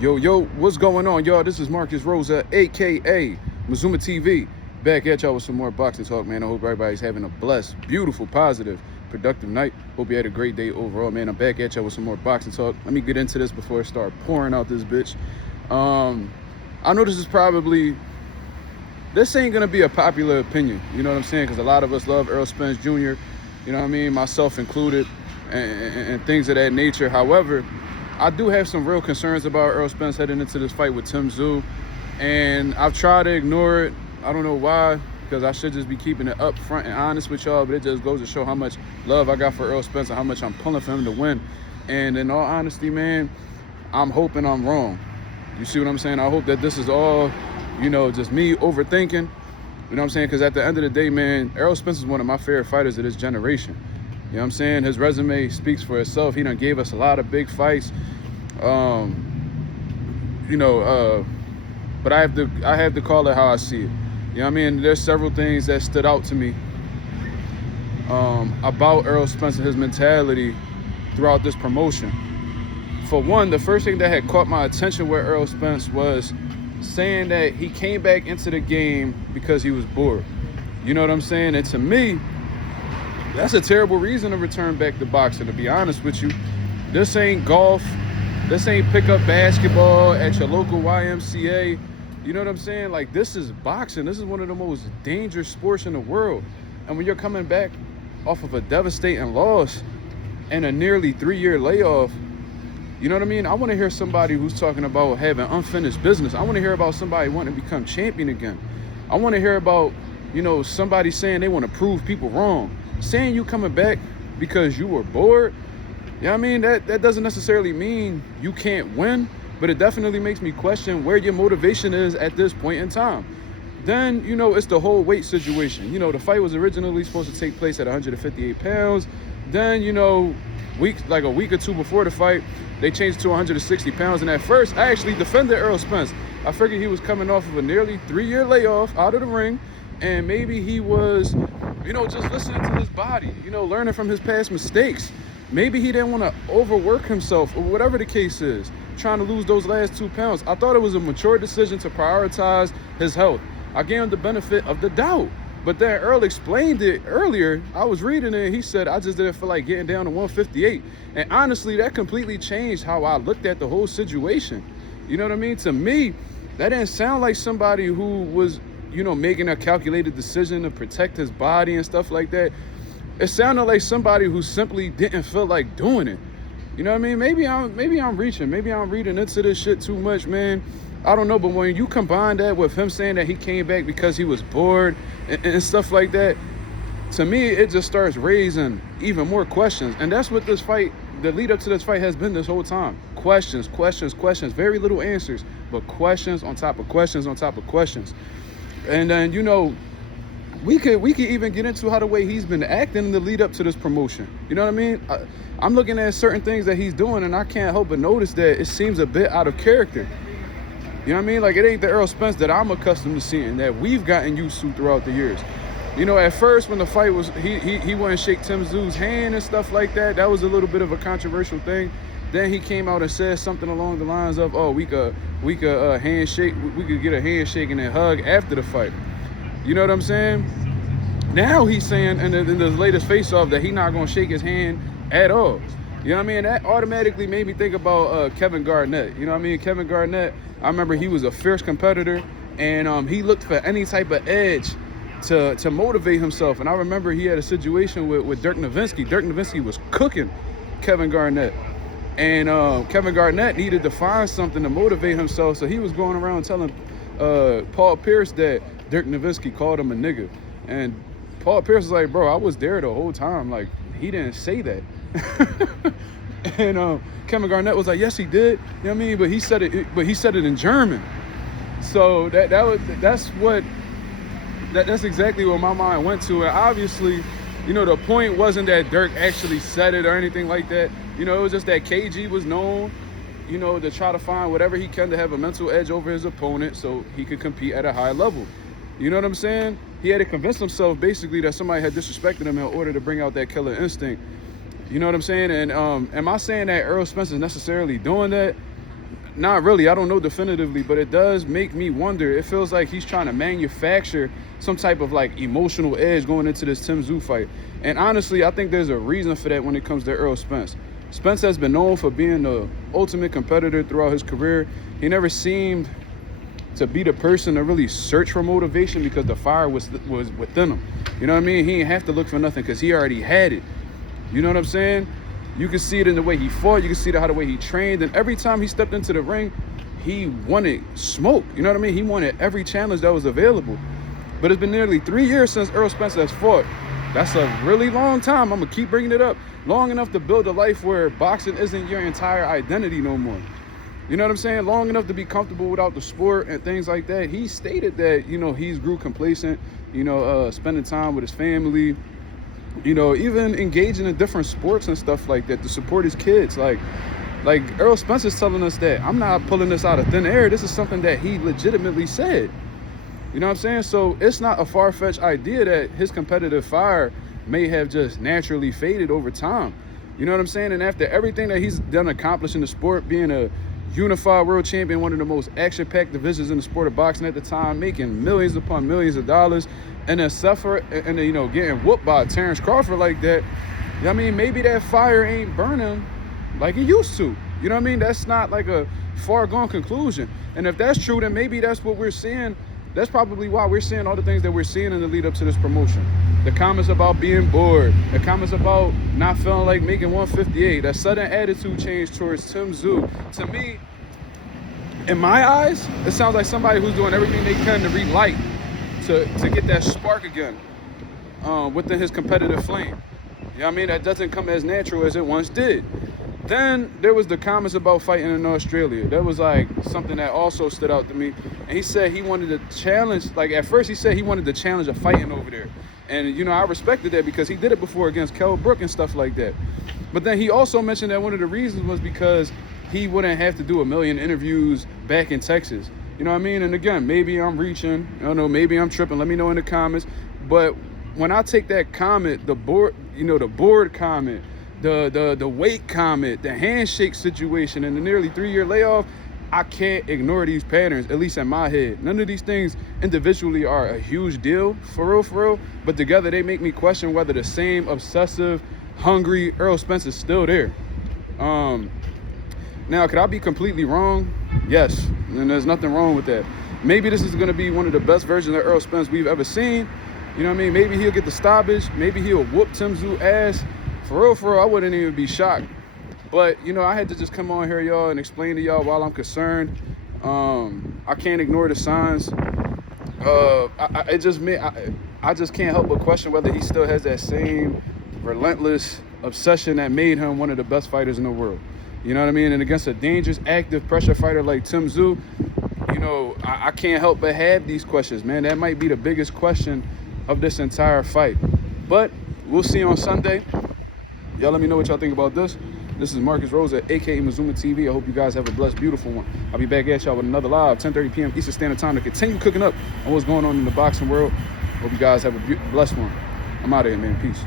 Yo, what's going on, y'all? This is Marcus Rosa, a.k.a. Mazuma TV, back at y'all with some more boxing talk, man. I hope everybody's having a blessed, beautiful, positive, productive night. Hope you had a great day overall, man. I'm back at y'all with some more boxing talk. Let me get into this before I start pouring out this bitch. I know this ain't going to be a popular opinion, you know what I'm saying? Because a lot of us love Errol Spence Jr., you know what I mean? Myself included, and things of that nature. However, I do have some real concerns about Errol Spence heading into this fight with Tim Tszyu, and I've tried to ignore it. I don't know why, because I should just be keeping it up front and honest with y'all, but it just goes to show how much love I got for Errol Spence and how much I'm pulling for him to win. And in all honesty, man, I'm hoping I'm wrong. You see what I'm saying? I hope that this is all, just me overthinking. You know what I'm saying? Because at the end of the day, man, Errol Spence is one of my favorite fighters of this generation. You know what I'm saying? His resume speaks for itself. He done gave us a lot of big fights. But I have to call it how I see it. You know what I mean? There's several things that stood out to me about Errol Spence and his mentality throughout this promotion. For one, the first thing that had caught my attention with Errol Spence was saying that he came back into the game because he was bored. You know what I'm saying? And to me, that's a terrible reason to return back to boxing, to be honest with you. This ain't golf. This ain't pickup basketball at your local YMCA. You know what I'm saying? Like, this is boxing. This is one of the most dangerous sports in the world. And when you're coming back off of a devastating loss and a nearly 3-year layoff, you know what I mean? I want to hear somebody who's talking about having unfinished business. I want to hear about somebody wanting to become champion again. I want to hear about, somebody saying they want to prove people wrong. Saying you coming back because you were bored, you know what I mean? That doesn't necessarily mean you can't win, but it definitely makes me question where your motivation is at this point in time. Then, it's the whole weight situation. The fight was originally supposed to take place at 158 pounds. Then, a week or two before the fight, they changed it to 160 pounds. And at first, I actually defended Errol Spence. I figured he was coming off of a nearly 3-year layoff out of the ring. And maybe he was, just listening to his body, learning from his past mistakes. Maybe he didn't want to overwork himself or whatever the case is, trying to lose those last 2 pounds. I thought it was a mature decision to prioritize his health. I gave him the benefit of the doubt. But then Earl explained it earlier. I was reading it and he said, I just didn't feel like getting down to 158. And honestly, that completely changed how I looked at the whole situation. You know what I mean? To me, that didn't sound like somebody who was, making a calculated decision to protect his body and stuff like that. It sounded like somebody who simply didn't feel like doing it. You know what I mean? Maybe I'm reaching. Maybe I'm reading into this shit too much, man. I don't know, but when you combine that with him saying that he came back because he was bored and stuff like that, to me, it just starts raising even more questions. And that's what this fight, the lead up to this fight has been this whole time. Questions. Very little answers, but questions on top of questions on top of questions. And then, we could even get into how the way he's been acting in the lead up to this promotion. You know what I mean? I'm looking at certain things that he's doing, and I can't help but notice that it seems a bit out of character. You know what I mean? Like, it ain't the Errol Spence that I'm accustomed to seeing, that we've gotten used to throughout the years. At first when the fight was, he wouldn't shake Tim Tszyu's hand and stuff like that. That was a little bit of a controversial thing. Then he came out and said something along the lines of, we could handshake, we could get a handshake and a hug after the fight. You know what I'm saying? Now he's saying in the latest face-off that he's not going to shake his hand at all. You know what I mean? That automatically made me think about Kevin Garnett. You know what I mean? Kevin Garnett, I remember he was a fierce competitor, and he looked for any type of edge to motivate himself. And I remember he had a situation with Dirk Nowitzki. Dirk Nowitzki was cooking Kevin Garnett. And Kevin Garnett needed to find something to motivate himself, so he was going around telling Paul Pierce that Dirk Nowitzki called him a nigga. And Paul Pierce was like, bro, I was there the whole time. Like, he didn't say that. And Kevin Garnett was like, yes, he did. You know what I mean? But he said it in German. So that's exactly what my mind went to. And obviously, the point wasn't that Dirk actually said it or anything like that. It was just that KG was known, to try to find whatever he can to have a mental edge over his opponent so he could compete at a high level. You know what I'm saying? He had to convince himself basically that somebody had disrespected him in order to bring out that killer instinct. You know what I'm saying? And am I saying that Errol Spence is necessarily doing that? Not really. I don't know definitively, but it does make me wonder. It feels like he's trying to manufacture some type of like emotional edge going into this Tim Tszyu fight. And honestly, I think there's a reason for that when it comes to Errol Spence. Spence has been known for being the ultimate competitor throughout his career. He never seemed to be the person to really search for motivation because the fire was within him. You know what I mean? He didn't have to look for nothing because he already had it. You know what I'm saying? You can see it in the way he fought. You can see the way he trained. And every time he stepped into the ring, he wanted smoke. You know what I mean? He wanted every challenge that was available. But it's been nearly 3 years since Errol Spence has fought. That's a really long time. I'm going to keep bringing it up. Long enough to build a life where boxing isn't your entire identity no more. You know what I'm saying? Long enough to be comfortable without the sport and things like that. He stated that, you know, he's grew complacent, you know, spending time with his family, you know, even engaging in different sports and stuff like that to support his kids. Like Errol Spence is telling us that I'm not pulling this out of thin air. This is something that he legitimately said. You know what I'm saying? So it's not a far-fetched idea that his competitive fire may have just naturally faded over time. You know what I'm saying? And after everything that he's done accomplished in the sport, being a unified world champion, one of the most action-packed divisions in the sport of boxing at the time, making millions upon millions of dollars, and then suffer and then, you know, getting whooped by Terrence Crawford like that. You know what I mean? Maybe that fire ain't burning like it used to. You know what I mean? That's not like a far-gone conclusion. And if that's true, then maybe that's what we're seeing. That's probably why we're seeing all the things that we're seeing in the lead up to this promotion. The comments about being bored, the comments about not feeling like making 158, that sudden attitude change towards Tim Tszyu. To me, in my eyes, it sounds like somebody who's doing everything they can to relight, to get that spark again within his competitive flame. You know what I mean? That doesn't come as natural as it once did. Then there was the comments about fighting in Australia. That was like something that also stood out to me. And he said he wanted to challenge, like at first he said he wanted to challenge a fighting over there. And, you know, I respected that because he did it before against Kell Brook and stuff like that. But then he also mentioned that one of the reasons was because he wouldn't have to do a million interviews back in Texas. You know what I mean? And again, maybe I'm reaching, I don't know, maybe I'm tripping. Let me know in the comments. But when I take that comment, the board comment, the weight comment, the handshake situation, and the nearly 3-year layoff, I can't ignore these patterns, at least in my head. None of these things individually are a huge deal, for real, but together they make me question whether the same obsessive, hungry Errol Spence is still there. Now, could I be completely wrong? Yes, and there's nothing wrong with that. Maybe this is going to be one of the best versions of Errol Spence we've ever seen. You know what I mean? Maybe he'll get the stoppage. Maybe he'll whoop Tim Tszyu ass. For real, I wouldn't even be shocked. But, you know, I had to just come on here, y'all, and explain to y'all while I'm concerned. I can't ignore the signs. I just can't help but question whether he still has that same relentless obsession that made him one of the best fighters in the world. You know what I mean? And against a dangerous, active pressure fighter like Tim Tszyu, you know, I can't help but have these questions, man. That might be the biggest question of this entire fight. But we'll see on Sunday. Y'all let me know what y'all think about this. This is Marcus Rosa, a.k.a. Mazuma TV. I hope you guys have a blessed, beautiful one. I'll be back at y'all with another live, 10:30 p.m. Eastern Standard Time to continue cooking up on what's going on in the boxing world. Hope you guys have a blessed one. I'm out of here, man. Peace.